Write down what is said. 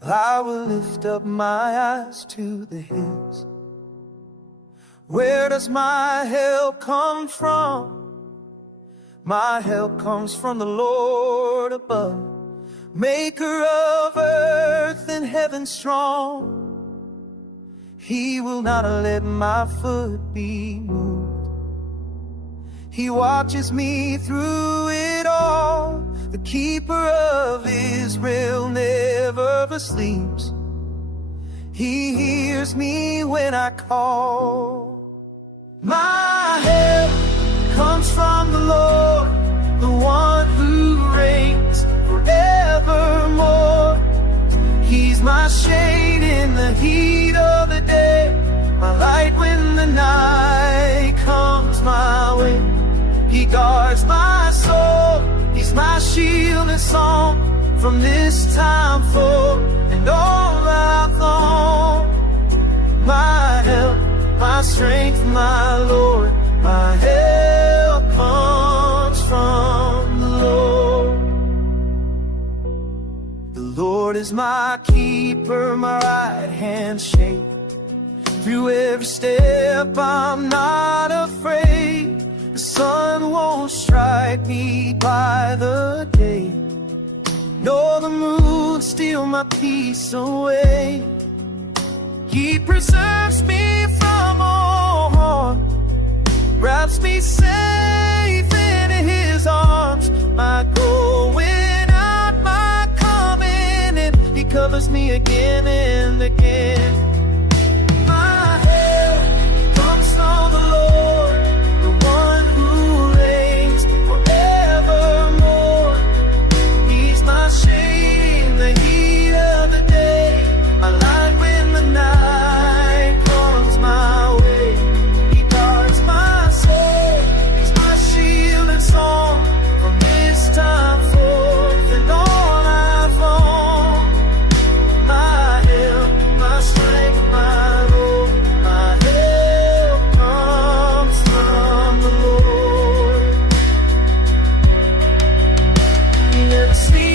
I will lift up my eyes to the hills. Where does my help come from? My help comes from the Lord above, maker of earth and heaven strong. He will not let my foot be moved. He watches me through it all. The keeper of Israel never sleeps. He hears me when I call. My help comes from the Lord, the one who reigns forevermore. He's my shade in the heat of the day, my light when the night comes my way. He guards my soul, he's my shield and song, from this time forth and all out long. My help, my strength, my Lord, my help comes from the Lord. The Lord is my keeper, my right hand shade. Through every step I'm not afraid. The sun won't strike me by the day, nor the moon steal my peace away. He preserves me from all harm, wraps me safe in his arms. My going out, my coming in, he covers me again and again. My help comes from the Lord, the one who reigns forevermore. He's my shade in the heat of the day, my light when the night comes my way. He guards my soul, he's my shield and song, from this time forth and all I've long. My help, my strength, my Lord, my help comes from the Lord. He never sleeps.